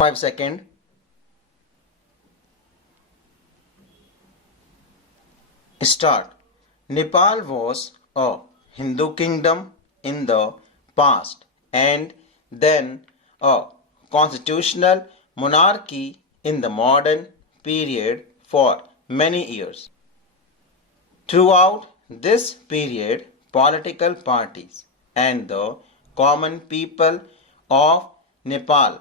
5 seconds. Start. Nepal was a Hindu kingdom in the past and then a constitutional monarchy in the modern period for many years. Throughout this period, political parties and the common people of Nepal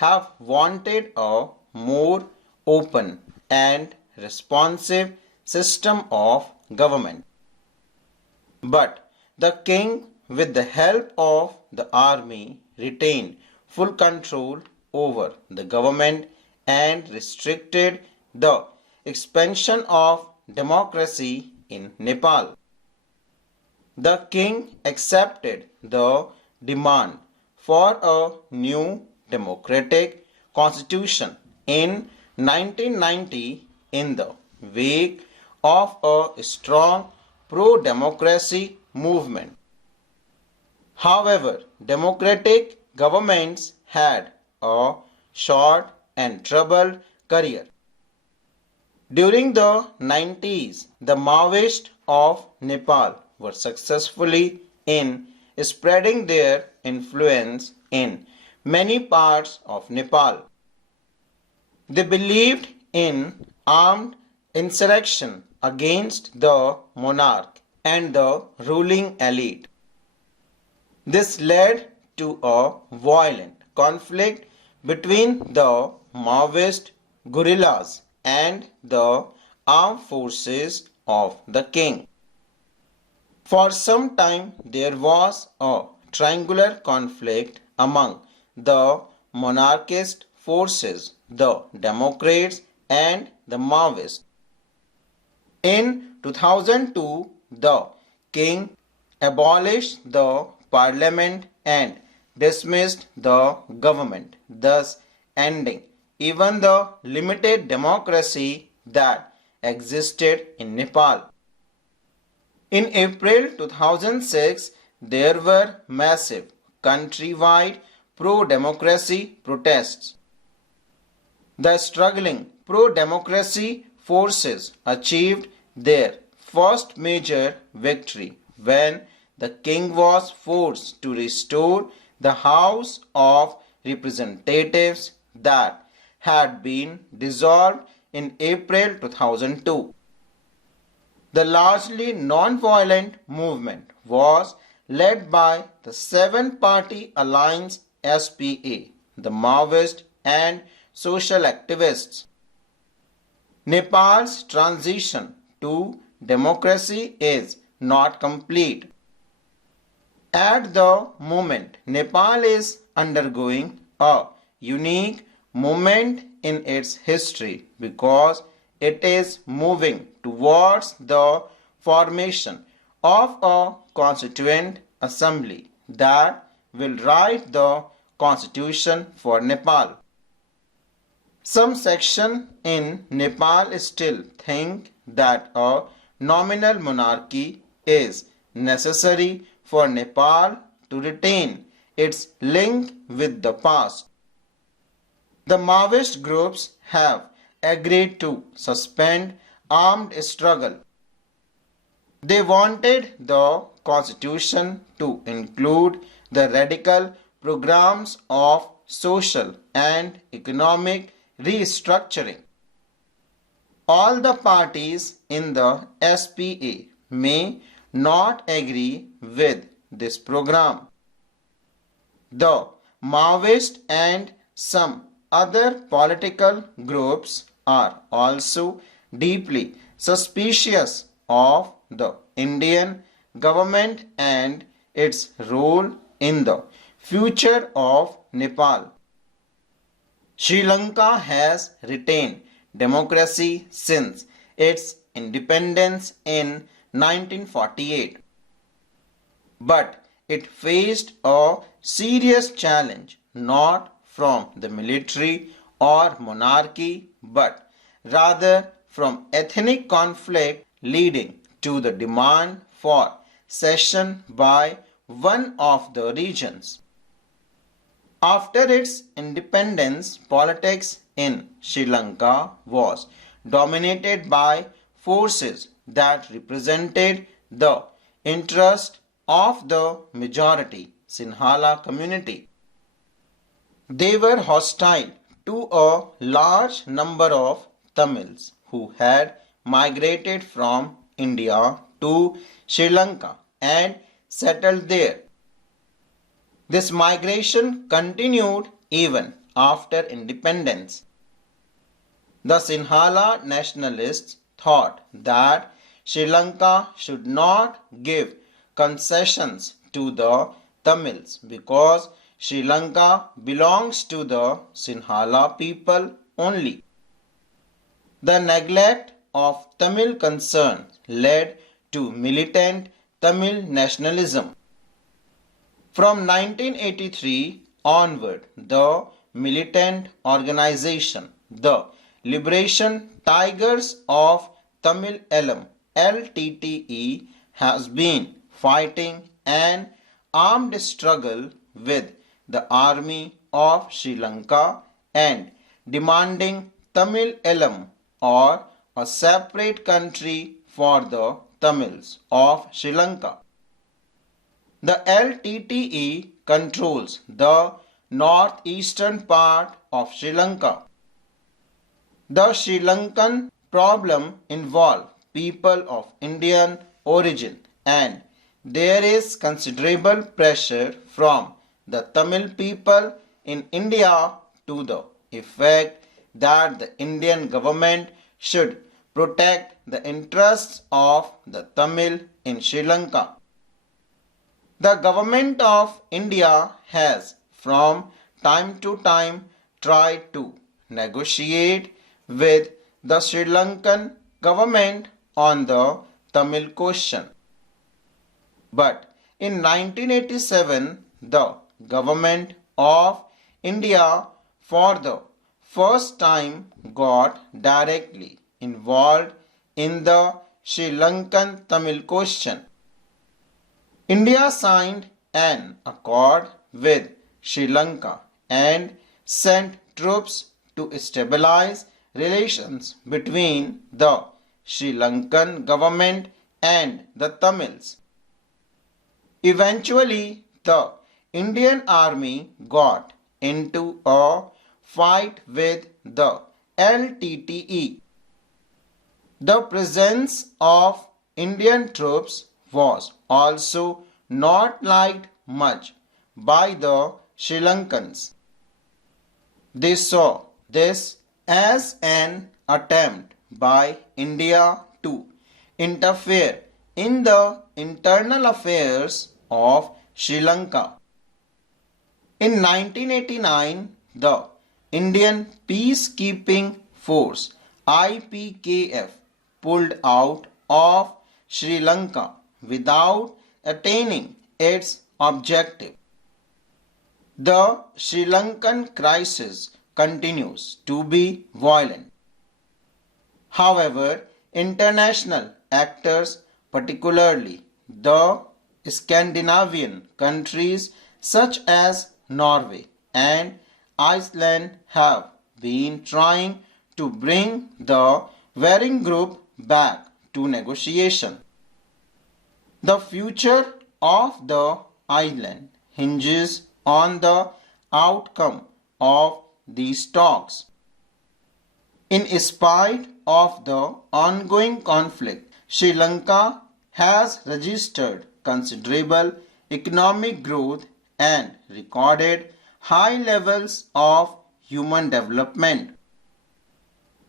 have wanted a more open and responsive system of government. But the king, with the help of the army, retained full control over the government and restricted the expansion of democracy in Nepal. The king accepted the demand for a new democratic constitution in 1990 in the wake of a strong pro-democracy movement. However, democratic governments had a short and troubled career. During the 90s, the Maoists of Nepal were successfully in spreading their influence in many parts of Nepal. They believed in armed insurrection against the monarch and the ruling elite. This led to a violent conflict between the Maoist guerrillas and the armed forces of the king. For some time there was a triangular conflict among the monarchist forces, the Democrats and the Maoists. In 2002, the king abolished the parliament and dismissed the government, thus ending even the limited democracy that existed in Nepal. In April 2006, there were massive countrywide pro-democracy protests. The struggling pro-democracy forces achieved their first major victory when the king was forced to restore the House of Representatives that had been dissolved in April 2002. The largely non-violent movement was led by the seven-party alliance SPA, the Maoist and social activists. Nepal's transition to democracy is not complete. At the moment, Nepal is undergoing a unique moment in its history because it is moving towards the formation of a constituent assembly that will write the constitution for Nepal. Some sections in Nepal still think that a nominal monarchy is necessary for Nepal to retain its link with the past. The Maoist groups have agreed to suspend armed struggle. They wanted the constitution to include the radical programs of social and economic restructuring. All the parties in the SPA may not agree with this program. The Maoist and some other political groups are also deeply suspicious of the Indian government and its role in the future of Nepal. Sri Lanka has retained democracy since its independence in 1948. But it faced a serious challenge not from the military or monarchy but rather from ethnic conflict leading to the demand for cession by one of the regions. After its independence, politics in Sri Lanka was dominated by forces that represented the interest of the majority Sinhala community. They were hostile to a large number of Tamils who had migrated from India to Sri Lanka and settled there. This migration continued even after independence. The Sinhala nationalists thought that Sri Lanka should not give concessions to the Tamils because Sri Lanka belongs to the Sinhala people only. The neglect of Tamil concerns led to militant Tamil nationalism. From 1983 onward, the militant organization, the Liberation Tigers of Tamil Elam (LTTE), has been fighting an armed struggle with the army of Sri Lanka and demanding Tamil Elam or a separate country for the Tamils of Sri Lanka. The LTTE controls the northeastern part of Sri Lanka. The Sri Lankan problem involves people of Indian origin and there is considerable pressure from the Tamil people in India to the effect that the Indian government should protect the interests of the Tamil in Sri Lanka. The government of India has from time to time tried to negotiate with the Sri Lankan government on the Tamil question. But in 1987, the government of India for the first time got directly involved in the Sri Lankan Tamil question. India signed an accord with Sri Lanka and sent troops to stabilize relations between the Sri Lankan government and the Tamils. Eventually, the Indian army got into a fight with the LTTE. The presence of Indian troops was also not liked much by the Sri Lankans. They saw this as an attempt by India to interfere in the internal affairs of Sri Lanka. In 1989, the Indian Peacekeeping Force IPKF pulled out of Sri Lanka without attaining its objective. The Sri Lankan crisis continues to be violent. However, international actors, particularly the Scandinavian countries such as Norway and Iceland, have been trying to bring the warring group back to negotiation. The future of the island hinges on the outcome of these talks. In spite of the ongoing conflict, Sri Lanka has registered considerable economic growth and recorded high levels of human development.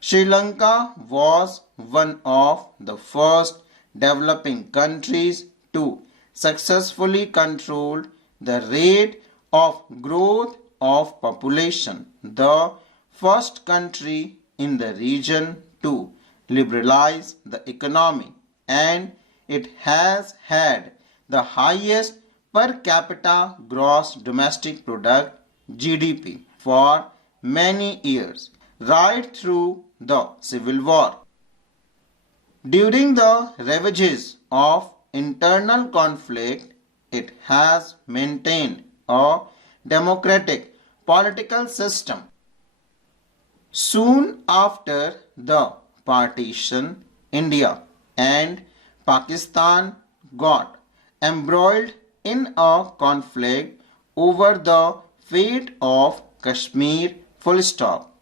Sri Lanka was one of the first developing countries to successfully control the rate of growth of population, the first country in the region to liberalize the economy, and it has had the highest per capita gross domestic product GDP for many years, right through the Civil War. During the ravages of internal conflict, it has maintained a democratic political system. Soon after the partition, India and Pakistan got embroiled in a conflict over the fate of Kashmir. Full stop.